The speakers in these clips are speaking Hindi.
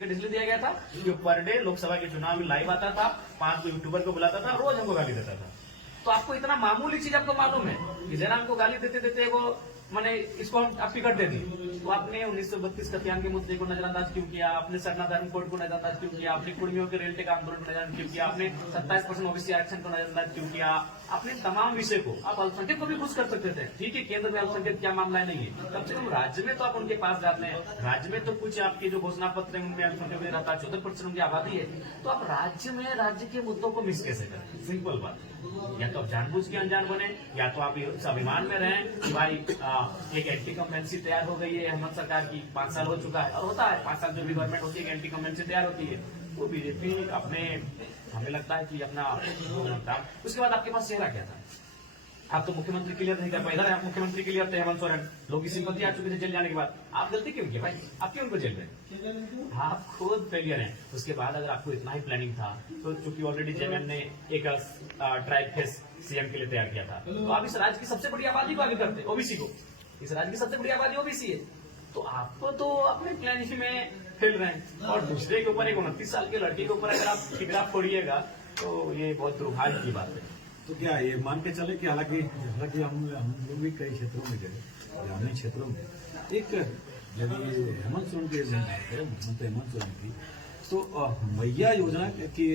इसलिए दिया गया था कि पर डे लोकसभा के चुनाव में लाइव आता था, 5 को यूट्यूबर को बुलाता था, रोज हमको गाली देता था। तो आपको इतना मामूली चीज आपको मालूम है कि जयराम को गाली देते देते वो मैंने इसको हम आप टिकट दे दी। तो आपने 1932 खतियान के मुद्दे को नजरअंदाज क्यों किया, आपने सरना धर्म कोड को नजरअंदाज क्यों किया, आपने कुर्मियों के रेल टेक आंदोलन को नजरअंदाज क्यों किया, आपने 27% ओबीसी आरक्षण को नजरअंदाज क्यों किया, आपने तमाम विषय को आप अल्पसंख्यक को भी खुश कर सकते थे। ठीक है, केंद्र में अल्पसंख्यक क्या मामला नहीं है, कम से कम राज्य में तो आप उनके पास जाते हैं। राज्य में तो कुछ आपके जो घोषणा पत्र है उनमें अल्पसंख्यक में रहता है, 14% उनकी आबादी है। तो आप राज्य में राज्य के मुद्दों को मिस कैसे करें? सिंपल बात, या तो आप जानबूझ के अनजान बने, या तो आप इस अभिमान में रहें कि भाई एक एंटी कमेंसी तैयार हो गई है हेमंत सरकार की, 5 साल हो चुका है। और होता है 5 साल जो भी गवर्नमेंट होती है एंटी कमेंसी तैयार होती है, वो बीजेपी अपने हमें लगता है कि अपना उसके बाद आपके पास चेहरा क्या था? आप तो मुख्यमंत्री क्लियर नहीं कर पाए। इधर आप मुख्यमंत्री क्लियर थे हेमंत सोरेन, लोग की सिंपत्ति आ चुकी थी जेल जाने के बाद। आप गलती क्यों की भाई? आप क्यों उनको जेल में? आप खुद फेलियर हैं। उसके बाद अगर आपको इतना ही प्लानिंग था तो चूंकि ऑलरेडी जेएमएम ने एक ट्राइब फेस सीएम के लिए तैयार किया था, तो आप इस राज्य की सबसे बड़ी आबादी को आगे करते, ओबीसी को। इस राज्य की सबसे बड़ी आबादी ओबीसी है, तो आपको तो अपने प्लान में फेल रहे हैं। और दूसरे के ऊपर एक 29 साल के लड़के के ऊपर अगर आप ठिकरा फोड़िएगा तो ये बहुत दुर्भाग्य की बात है। तो क्या ये मान के चले कि हालांकि हम लोग भी कई क्षेत्रों में गए, ग्रामीण क्षेत्रों में एक जब ये हेमंत सोरेन के मुख्यमंत्री हेमंत सोरेन की तो मैया योजना की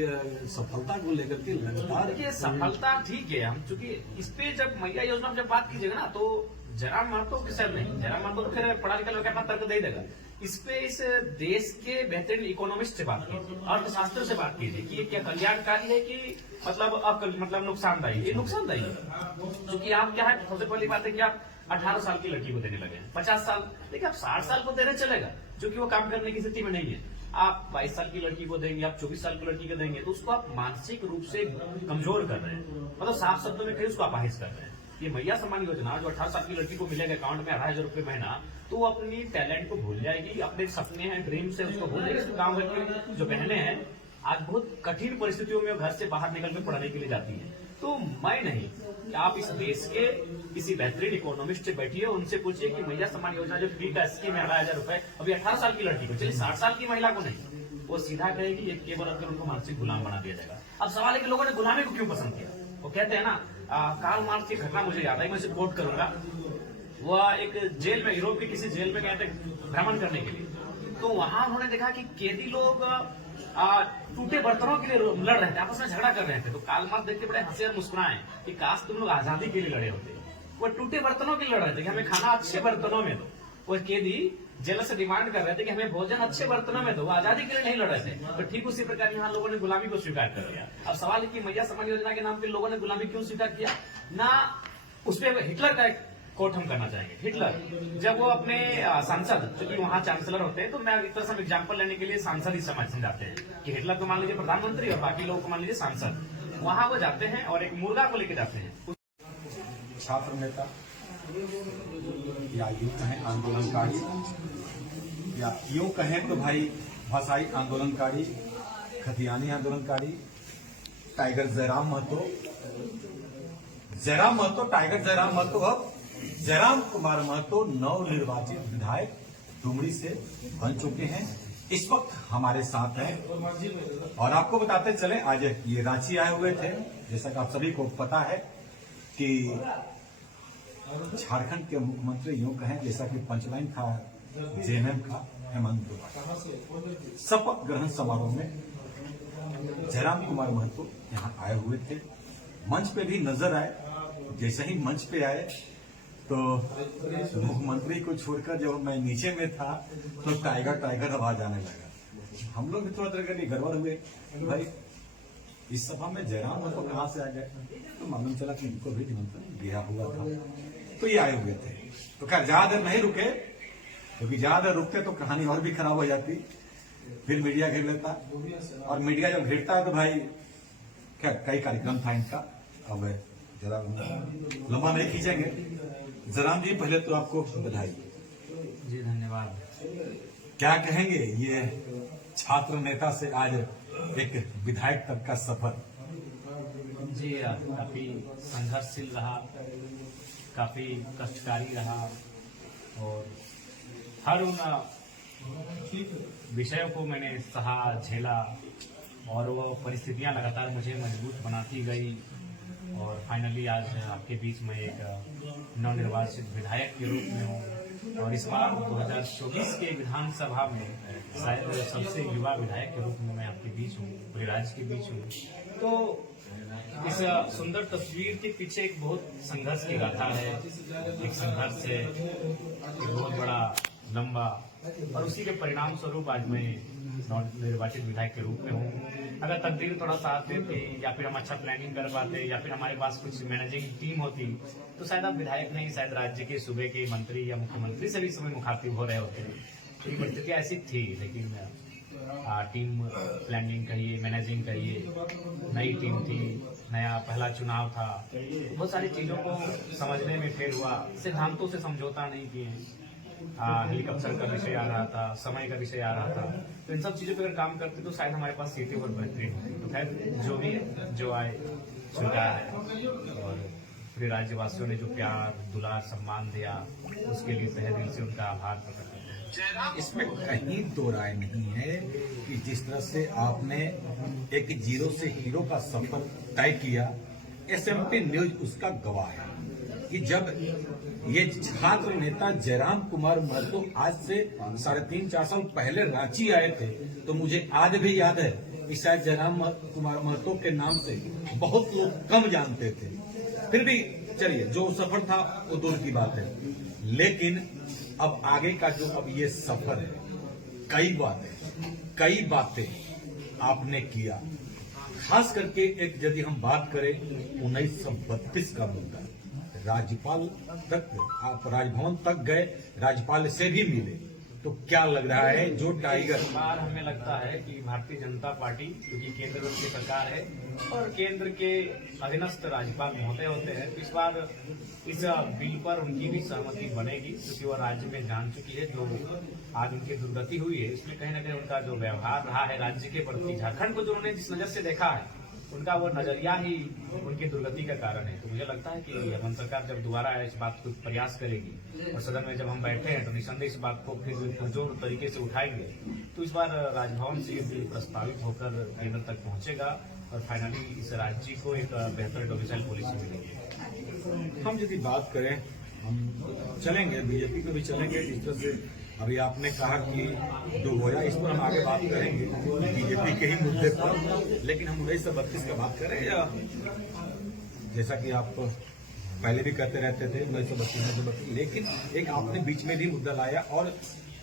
सफलता को लेकर के लगातार देखिए सफलता ठीक है, हम चूंकि इस पे जब मैया योजना में जब बात कीजिएगा ना तो जयराम महतो के सर नहीं, जयराम महतो तो फिर पढ़ा लिखा लोग अपना तर्क दे देगा। इस पे इस देश के बेहतरीन इकोनॉमिस्ट से बात कीजिए, अर्थशास्त्र से बात कीजिए कि ये क्या कल्याणकारी है कि मतलब नुकसानदायी। ये नुकसानदायी है, क्योंकि आप क्या है, सबसे पहली बात है कि आप 18 साल की लड़की को देने लगे हैं, 50 साल, देखिए आप 60 साल को देने चलेगा, जो कि वो काम करने की स्थिति में नहीं है। आप 22 साल की लड़की को देंगे, आप 24 साल की लड़की को देंगे, तो उसको आप मानसिक रूप से कमजोर कर रहे हैं, मतलब साफ शब्दों में कहीं उसको अपाहिज कर रहे हैं। ये मैया सम्मान योजना जो 18 साल की लड़की को मिलेगा अकाउंट में 2,500 रुपए महीना, तो वो अपनी टैलेंट को भूल जाएगी, अपने सपने हैं ड्रीम्स है उसको भूल जाएगी। उसको काम करके जो बहनें हैं आज बहुत कठिन परिस्थितियों में घर से बाहर निकल कर पढ़ने के लिए जाती है। तो मैं नहीं, आप इस देश के किसी बेहतरीन इकोनॉमिस्ट से बैठिए, उनसे पूछिए कि मैया सम्मान योजना जो फ्री का स्कीम है 2,500 रुपए अभी 18 साल की लड़की को, चलिए 60 साल की महिला को नहीं, वो सीधा कहेगी ये केवल अगर उनको मानसिक गुलाम बना दिया जाएगा। अब सवाल है कि लोगों ने गुलामी को क्यों पसंद किया? वो कहते हैं ना, कार्ल मार्क्स की घटना मुझे याद है, मैं इसे कोट करूंगा। वह एक जेल में, यूरोप के किसी जेल में गए थे भ्रमण करने के लिए, तो वहां उन्होंने देखा कि कैदी लोग टूटे बर्तनों के लिए लड़ रहे थे, आपस में झगड़ा कर रहे थे। तो कार्ल मार्क्स देख के बड़े हंसे और मुस्कुराए कि काश तुम लोग आजादी के लिए लड़े होते। वो टूटे बर्तनों के लिए लड़ रहे थे कि हमें खाना अच्छे बर्तनों में दो। वो कैदी जेल से डिमांड कर रहे थे कि हमें भोजन अच्छे बर्तनों में दो, वो आजादी के लिए नहीं लड़ रहे थे। तो ठीक उसी प्रकार यहाँ लोगों ने गुलामी को स्वीकार कर लिया। अब सवाल है कि मैया सम्मान योजना के नाम पे लोगों ने गुलामी क्यों स्वीकार किया ना? उसपे हिटलर का एक कोट हम करना चाहेंगे। हिटलर जब वो अपने सांसद, क्योंकि वहां चांसलर होते हैं, तो मैं एक तरह से एग्जाम्पल लेने के लिए सांसद ही समझाते हैं कि हिटलर को मान लीजिए प्रधानमंत्री और बाकी लोगों को मान लीजिए सांसद। वहां वो जाते हैं और एक मुर्गा को लेके जाते हैं। छात्र नेता या यूं कहें आंदोलनकारी, या यूं कहें तो भाई भाषाई आंदोलनकारी, खतियानी आंदोलनकारी, टाइगर जयराम महतो, टाइगर जयराम महतो अब जयराम कुमार महतो नवनिर्वाचित विधायक डुमरी से बन चुके हैं, इस वक्त हमारे साथ हैं। और आपको बताते चले, आज ये रांची आए हुए थे। जैसा कि आप सभी को पता है कि झारखंड के मुख्यमंत्री यूं कहें जैसा कि पंचलाइन था जेएमएम का हेमंत सोरेन, शपथ ग्रहण समारोह में जयराम कुमार महतो यहाँ आए हुए थे। मंच पे भी नजर आए। जैसे ही मंच पे आए तो मुख्यमंत्री को छोड़कर जब मैं नीचे में था तो टाइगर आवाज आने लगा। हम लोग भी थोड़ा देर गड़बड़ हुए, भाई इस सभा में जयराम महतो कहाँ से आ गए? तो मालूम चला कि इनको भी निमंत्रण दिया हुआ था, तो ये आए हुए थे। तो खैर ज्यादा देर नहीं रुके, क्योंकि ज्यादा देर रुकते तो कहानी और भी खराब हो जाती, फिर मीडिया घेर लेता। और मीडिया जब घेरता है तो भाई क्या कई कार्यक्रम था इनका, अब जरा लंबा नहीं खींचेंगे। जयराम जी पहले तो आपको बधाई। जी धन्यवाद। क्या कहेंगे ये छात्र नेता से आज एक विधायक तक का सफर? जी काफी संघर्षशील रहा, काफी कष्टकारी रहा, और हर उन विषयों को मैंने सहा झेला और वो परिस्थितियां लगातार मुझे मजबूत बनाती गई और फाइनली आज आपके बीच में एक नवनिर्वाचित विधायक के रूप में हूँ और इस बार 2024 के विधानसभा में शायद सबसे युवा विधायक के रूप में मैं आपके बीच हूँ, पूरे राज्य के बीच हूँ। तो इस सुंदर तस्वीर के पीछे एक बहुत संघर्ष की गाथा है, एक संघर्ष है, एक बहुत बड़ा लंबा, और उसी के परिणाम स्वरूप आज मैं नवनिर्वाचित विधायक के रूप में हूँ। अगर तकदीर थोड़ा साथ देती या फिर हम अच्छा प्लानिंग कर पाते या फिर हमारे पास कुछ मैनेजिंग टीम होती तो शायद आप विधायक नहीं, शायद राज्य के सूबे के मंत्री या मुख्यमंत्री से भी इस समय मुखातिब हो रहे होते। तो परिस्थितियाँ ऐसी थी, लेकिन टीम प्लानिंग कहिए, मैनेजिंग कहिए, नई टीम थी, नया पहला चुनाव था, बहुत सारी चीजों को समझने में फेल हुआ, सिद्धांतों से समझौता नहीं किए, हेलीकॉप्टर का विषय आ रहा था, समय का विषय आ रहा था। तो इन सब चीजों पर अगर काम करते तो शायद हमारे पास सीटें और बेहतरीन होती। तो खैर जो भी है, जो आए स्वीकार है और पूरे राज्यवासियों ने जो प्यार दुलार सम्मान दिया उसके लिए तहे दिल से उनका आभार प्रकट करते हैं। इसमें कहीं दो राय नहीं है कि जिस तरह से आपने एक जीरो से हीरो का सफर तय किया, एसएमपी न्यूज उसका गवाह है कि जब ये छात्र नेता जयराम कुमार महतो आज से 3.5-4 साल पहले रांची आए थे, तो मुझे आज भी याद है कि शायद जयराम कुमार महतो के नाम से बहुत लोग कम जानते थे। फिर भी चलिए, जो सफर था वो दूर की बात है, लेकिन अब आगे का जो अब ये सफर है, कई बातें आपने किया। खास करके एक यदि हम बात करें 1932 का मुद्दा, राज्यपाल तक, आप राजभवन तक गए, राज्यपाल से भी मिले, तो क्या लग रहा है जो टाइगर इस बार हमें लगता है कि भारतीय जनता पार्टी, क्योंकि केंद्र में की सरकार है और केंद्र के अधीनस्थ राज्यपाल महोदय होते हैं, तो इस बार इस बिल पर उनकी भी सहमति बनेगी, क्योंकि वह राज्य में जान चुकी है जो आज उनकी दुर्गति हुई है, इसमें कहीं न कहीं उनका जो व्यवहार रहा है राज्य के प्रति, झारखंड को जो उन्होंने जिस नजर से देखा है, उनका वो नजरिया ही उनकी दुर्गति का कारण है। तो मुझे लगता है कि हेमंत सरकार जब दोबारा इस बात को प्रयास करेगी और सदन में जब हम बैठे हैं तो निसंदेह इस बात को फिर पुरजोर तरीके से उठाएंगे, तो इस बार राजभवन से ये प्रस्तावित होकर केंद्र तक पहुंचेगा और फाइनली इस राज्य को एक बेहतर डोमिसाइल पॉलिसी मिलेगी। हम यदि बात करें, हम चलेंगे बीजेपी को भी चलेंगे, जिस तरह से अभी आपने कहा कि जो होया, इस पर हम आगे बात करेंगे बीजेपी के ही मुद्दे पर, लेकिन हम 1932 का बात करें, या जैसा कि आप पहले भी कहते रहते थे 1932, लेकिन एक आपने बीच में भी मुद्दा लाया और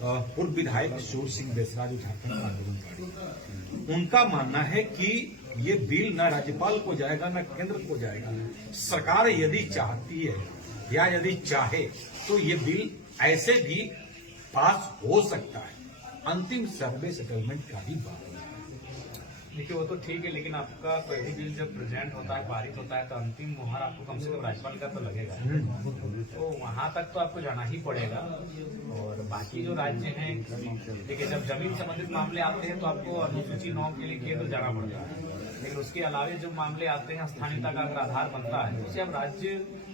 पूर्व विधायक शूर सिंह बेसरा जो झारखंड आंदोलन, उनका मानना है कि ये बिल न राज्यपाल को जाएगा न केंद्र को जाएगा। सरकार यदि चाहती है या यदि चाहे तो ये बिल ऐसे भी पास हो सकता है, अंतिम सर्वे सेटलमेंट का भी बात है। देखिए वो तो ठीक है, लेकिन आपका कोई भी बिल जब प्रेजेंट होता है, पारित होता है, तो अंतिम मुहर आपको कम से कम राज्यपाल का तो लगेगा, तो वहां तक तो आपको जाना ही पड़ेगा। और बाकी जो राज्य हैं, देखिए जब जमीन संबंधित मामले आते हैं तो आपको अनुसूची 9 के लिए केंद्र जाना पड़ता है, लेकिन उसके अलावा जो मामले आते हैं स्थानीयता का अगर आधार बनता है तो उसे अब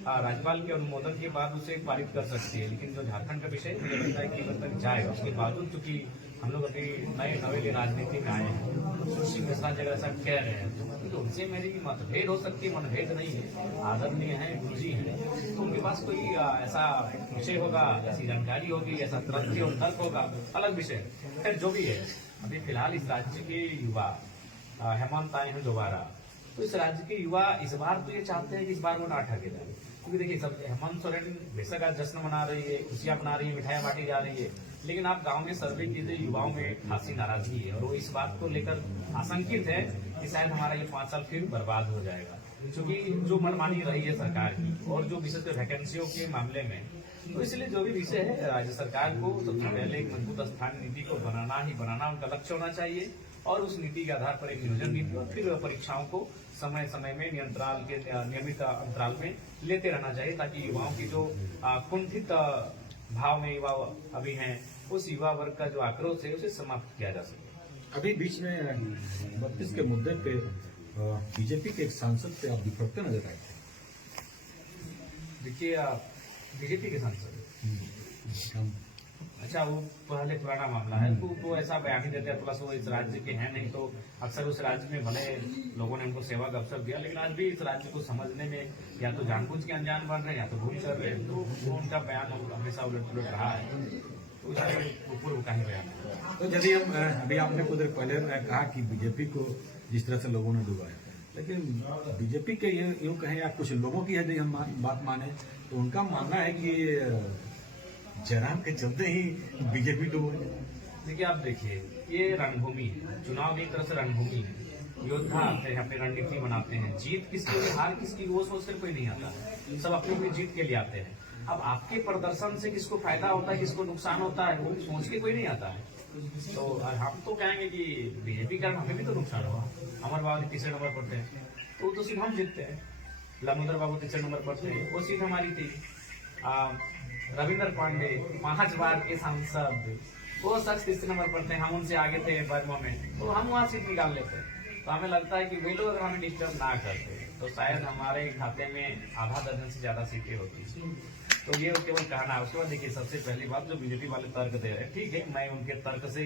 राज्यपाल के अनुमोदन के बाद उसे पारित कर सकती है। लेकिन जो झारखंड का विषय मुझे लगता है केंद्र तक जाएगा, उसके बावजूद चूंकि हम लोग अभी नए राजनीति में आए हैं, तो सिंह मिश्रा जगह ऐसा कह रहे हैं तो उनसे मेरी मतभेद हो सकती है, मनभेद नहीं है, आदरणीय है, गुरुजी है, तो उनके पास कोई ऐसा विषय होगा, ऐसी जानकारी होगी, ऐसा तथ्य और तर्क होगा, अलग विषय। खैर जो भी है, अभी फिलहाल इस राज्य के युवा हेमंत आए हैं दोबारा, तो इस राज्य के युवा इस बार तो ये चाहते हैं कि इस बार वो ना ठगे जाए, क्योंकि देखिए सब हेमंत सोरेन बेशक आज जश्न मना रही है, खुशियां मना रही है, मिठाइयां बांटी जा रही है, लेकिन आप गांव में सर्वे कीजिए, युवाओं में खासी नाराजगी है और वो इस बात को लेकर आशंकित है कि शायद हमारा ये 5 साल फिर बर्बाद हो जाएगा, क्योंकि जो मनमानी रही है सरकार की और जो विशेषकर वैकेंसियों के मामले में, तो इसलिए जो भी विषय है राज्य सरकार को सबसे पहले एक मजबूत स्थान नीति को बनाना उनका लक्ष्य होना चाहिए और उस नीति के आधार पर एक नियोजन नीति और फिर परीक्षाओं को समय समय में नियमित अंतराल में लेते रहना चाहिए, ताकि युवाओं की जो कुंठित भाव में युवा अभी हैं, उस युवा वर्ग का जो आक्रोश है उसे समाप्त किया जा सके। अभी बीच में 32 के मुद्दे पे बीजेपी के एक सांसद पे आप बिफरते नजर आए थे। देखिए बीजेपी के सांसद अच्छा, वो पहले पुराना मामला है, तो ऐसा बयान ही देते हैं, प्लस वो इस राज्य के हैं नहीं, तो अक्सर उस राज्य में भले लोगों ने उनको सेवा का अवसर दिया, लेकिन आज भी इस राज्य को समझने में या तो जानबूझ के अनजान बन रहे हैं या तो भूल कर रहे हैं, तो वो उनका बयान हमेशा उलट पुलट रहा है, तो उसमें पूर्व का ही बयान है। तो यदि हम अभी आपने कुछ देर पहले कहा कि बीजेपी को जिस तरह से लोगों ने डुबाया, लेकिन बीजेपी के यूं कहें या कुछ लोगों की यदि हम बात माने तो उनका मानना है कि जयराम के चलते ही बीजेपी डूब गई। देखिए, आप देखिए, ये रणभूमि है, चुनाव एक तरह से रणभूमि है, योद्धा आते हैं, अपनी रणनीति बनाते हैं, जीत किसकी होगी हार किसकी वो सोचकर कोई नहीं आता है, सब अपनी अपनी जीत के लिए आते हैं। अब आपके प्रदर्शन से किसको फायदा होता है किसको नुकसान होता है वो सोच के कोई नहीं आता है, तो हम तो कहेंगे कि बीजेपी कारण हमें भी तो नुकसान हुआ। अमर बाबू तीसरे नंबर पर थे तो वो तो सीट हम जीतते हैं, लमोदर बाबू तीसरे नंबर पर थे, वो सीट हमारी थी। रविंद्र पांडे 5 बार के सांसद, वो शख्स तीसरे नंबर पर थे, हम उनसे आगे थे बर्मा में, तो हम वहाँ सीट निकाल लेते। तो हमें लगता है कि वे लोग अगर हमें डिस्टर्ब ना करते तो शायद हमारे खाते में आधा दर्जन से ज्यादा सीटें होती। तो ये केवल कहना है। उसके बाद देखिए, सबसे पहली बात जो बीजेपी वाले तर्क दे रहे हैं, ठीक है, मैं उनके तर्क से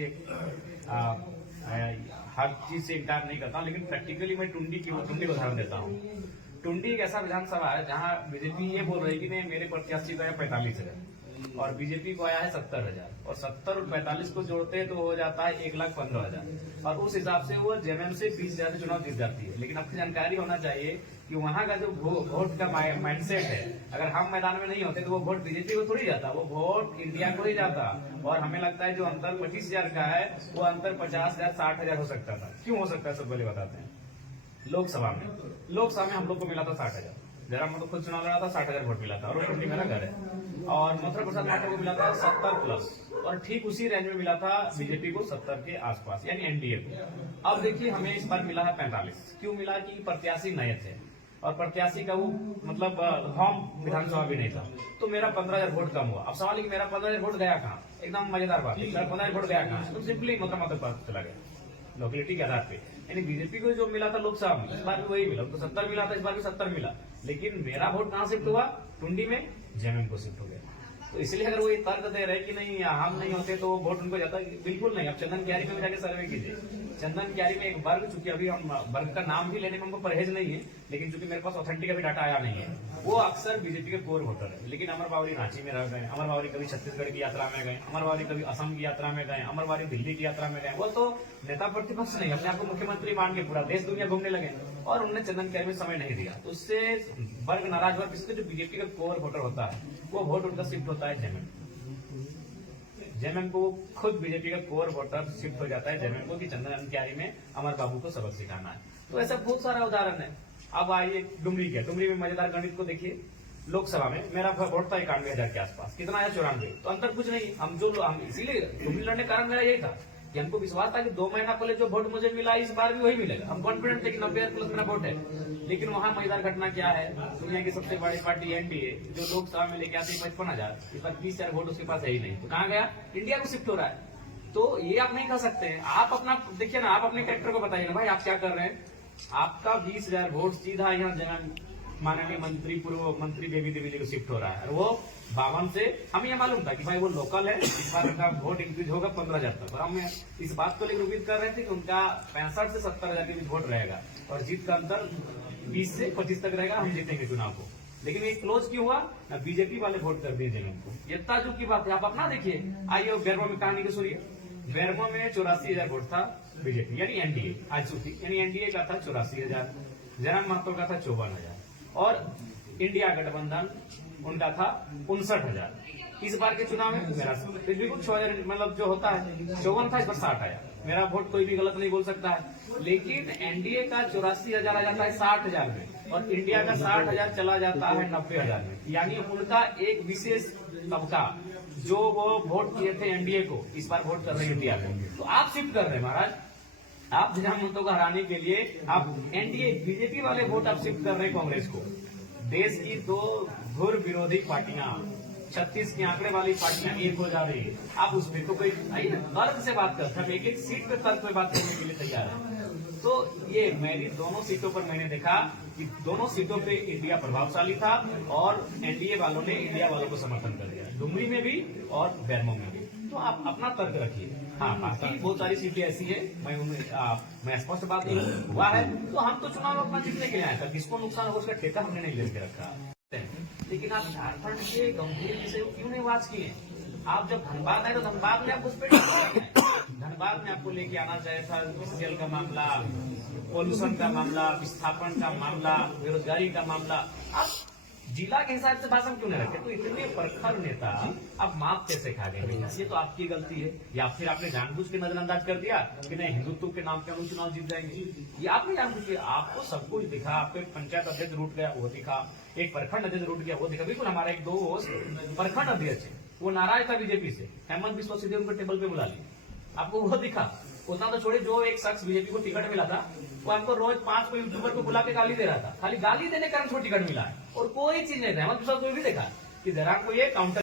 हर चीज से इनकार नहीं करता, लेकिन प्रैक्टिकली मैं टुंडी को उदाहरण देता हूँ। टुंडी एक ऐसा विधानसभा है जहाँ बीजेपी ये बोल रही है कि नहीं, मेरे प्रत्याशी को आया 45,000 और बीजेपी को आया है 70,000, और 70 और 45 को जोड़ते हैं तो हो जाता है 1,15,000, और उस हिसाब से वो जेएमएम से 20,000 से चुनाव जीत जाती है। लेकिन आपकी जानकारी होना चाहिए कि वहाँ का जो वोट का माइंडसेट है, अगर हम मैदान में नहीं होते तो वो वोट बीजेपी को थोड़ी जाता, वो वोट इंडिया को ही जाता। और हमें लगता है जो अंतर 25,000 का है वो अंतर 50,000 60,000 हो सकता था। क्यों हो सकता है, सब पहले बताते हैं। लोकसभा में हम लोग को मिला था 60,000, जयराम मतलब खुद चुनाव लड़ा था, 60,000 वोट मिला था, और टुंडी मेरा घर है, और मथुरा प्रसाद महतो को मिला था 70+, और ठीक उसी रेंज में मिला था बीजेपी को 70 के आसपास, यानी एनडीए को। अब देखिए, हमें इस बार मिला है 45। क्यों मिला कि प्रत्याशी नए थे, और प्रत्याशी का वो मतलब होम विधानसभा भी नहीं था, तो मेरा 15,000 वोट कम हुआ। अब सवाल है कि मेरा 15,000 वोट गया कहाँ, एकदम मजेदार बात है, मेरा 15,000 वोट गया कहाँ, तो सिंपली मथुरा चला गया लोकेलिटी के आधार पे। यानी बीजेपी को जो मिला था लोकसभा में, इस बार भी वही मिला, तो 70 मिला था, इस बार भी 70 मिला, लेकिन मेरा वोट कहाँ शिफ्ट हुआ, टुंडी में जेएमएम को शिफ्ट हो गया। तो इसलिए अगर वो ये तर्क दे रहे कि नहीं हम नहीं होते तो वोट उनको जाता, बिल्कुल नहीं। अब चंदन क्यारी में जाके सर्वे कीजिए, चंदन क्यारी में एक वर्ग, चूंकि अभी हम वर्ग का नाम भी लेने में हमको परहेज नहीं है, लेकिन चूंकि मेरे पास ऑथेंटिक अभी डाटा आया नहीं है, वो अक्सर बीजेपी के कोर वोटर है। लेकिन अमर बावरी रांची में रह गए, अमर बावरी कभी छत्तीसगढ़ की यात्रा में गए, अमर बावरी कभी असम की यात्रा में गए, अमर बावरी दिल्ली की यात्रा में गए, वो तो नेता प्रतिपक्ष नहीं, अपने आपको मुख्यमंत्री मान के पूरा देश दुनिया घूमने लगे, और उन्होंने चंदन क्यारी में समय नहीं दिया। तो उससे वर्ग नाराज हुआ, किसके जो बीजेपी का कोर वोटर होता है वो वोट उनका शिफ्ट होता है जेएमएम को, खुद बीजेपी का कोर वोटर शिफ्ट हो जाता है जेएमएम को कि चंदन क्यारी में अमर बाबू को सबक सिखाना है। तो ऐसा बहुत सारा उदाहरण है। अब आइए डुमरी के, डुमरी में मजेदार गणित को देखिए। लोकसभा में मेरा वोट था 91,000 के आसपास, कितना आया 94, तो अंतर कुछ नहीं। हम इसीलिए डुमरी लड़ने का कारण मेरा यही था कि हमको विश्वास था कि 2 महीना पहले जो वोट मुझे मिला इस बार भी वही मिलेगा, हम कॉन्फिडेंट थे कि 90,000 प्लस मेरा वोट है। लेकिन वहाँ मजेदार घटना क्या है, दुनिया की सबसे बड़ी पार्टी एनडीए जो लोकसभा में लेके आती है 55,000, इस बार 20,000 वोट उसके पास है ही नहीं, तो कहाँ गया, इंडिया को शिफ्ट हो रहा है। तो ये आप नहीं कह सकते हैं। आप अपना देखिए ना, आप अपने कैरेक्टर को बताइए ना भाई, आप क्या कर रहे हैं। आपका 20,000 वोट सीधा यहाँ जगह माननीय मंत्री, पूर्व मंत्री बेबी देवी जी को शिफ्ट हो रहा है, और वो 52 से हमें यह मालूम था कि भाई वो लोकल है, इस बार उनका वोट इंक्रीज होगा 15,000 तक, और हम इस बात को लेकर उम्मीद कर रहे थे कि उनका 65 से 70,000 के बीच वोट रहेगा, और जीत का अंतर 20 से 25 तक रहेगा, हम जीतेंगे चुनाव को। लेकिन ये क्लोज क्यों हुआ ना, बीजेपी वाले वोट कर दिए जेएमएम को। ये ताजुब की बात है। आप अपना देखिए, आइए बेरमो में कहानी को सुनिए। बेरमो में 84,000 वोट था बीजेपी यानी एनडीए, आज सूची यानी एनडीए का था 84,000, जयराम महतो का था 54,000, और इंडिया गठबंधन उनका था 59,000। इस बार के चुनाव में मेरा फिर भी कुछ 6,000 मतलब जो होता है 54 था, इस बार 60 आया। मेरा वोट कोई भी गलत नहीं बोल सकता है। लेकिन एनडीए का 84,000 आ जाता है 60,000 में, और इंडिया का 60,000 चला जाता है 90,000 में। यानी उनका एक विशेष तबका जो वो वोट किए थे एनडीए को, इस बार वोट कर रहे हैं इंडिया को। तो आप शिफ्ट कर रहे हैं महाराज, आप जयराम महतो को हराने के लिए आप एनडीए बीजेपी वाले वोट आप शिफ्ट कर रहे हैं कांग्रेस को। देश की 2 घोर विरोधी पार्टियां, 36 के आंकड़े वाली पार्टियां एक हो जा रही है। आप उसमें तो कोई तर्क से बात करते हैं, हम एक सीट पे तर्क पे बात करने के लिए तैयार है। तो ये मेरी दोनों सीटों पर मैंने देखा कि दोनों सीटों पे इंडिया प्रभावशाली था, और एनडीए वालों ने इंडिया वालों को समर्थन कर दिया, डुमरी में भी और बेरमो में भी। तो आप अपना तर्क रखिए। हाँ, बाकी बहुत सारी सीटें ऐसी है, मैं स्पष्ट बात हुआ है, तो हम तो चुनाव अपना जीतने के लिए आए थे, किसको नुकसान होगा उसका ठेका हमने नहीं लेके रखा। लेकिन आप झारखंड के गंभीर विषय को क्यों नहीं बात किए? आप जब धनबाद आए तो धनबाद में आप उस पर धनबाद में आपको लेके आना चाहिए था, बीसीएल का मामला, पॉल्यूशन का मामला, विस्थापन का मामला, बेरोजगारी का मामला। आप जिला के हिसाब से भाषण क्यों नहीं रखे? तो इतने प्रखर नेता आप माप कैसे खा गए? ये तो आपकी गलती है, या फिर आपने जानबूझ के नजरअंदाज कर दिया कि नहीं हिंदुत्व के नाम पे हम चुनाव जीत जाएंगे। ये आपने जानबूझ के, आपको सब कुछ दिखा, आपको एक पंचायत अध्यक्ष रूट गया वो दिखा, एक प्रखंड अध्यक्ष रूट गया वो दिखा। बिल्कुल हमारा एक दोस्त प्रखंड अध्यक्ष है, वो नाराज था बीजेपी से, हेमंत बिस्वा सीधे उनको टेबल पे बुला लिया, आपको वो दिखा। उतना तो छोड़े, जो एक शख्स बीजेपी को टिकट मिला था वो हमको रोज 5 यूट्यूबर को बुला के गाली दे रहा था, खाली गाली देने के कारण उसको टिकट मिला है और कोई चीज नहीं था। हेमंत बिस्वा को भी देखा कि जरा को ये काउंटर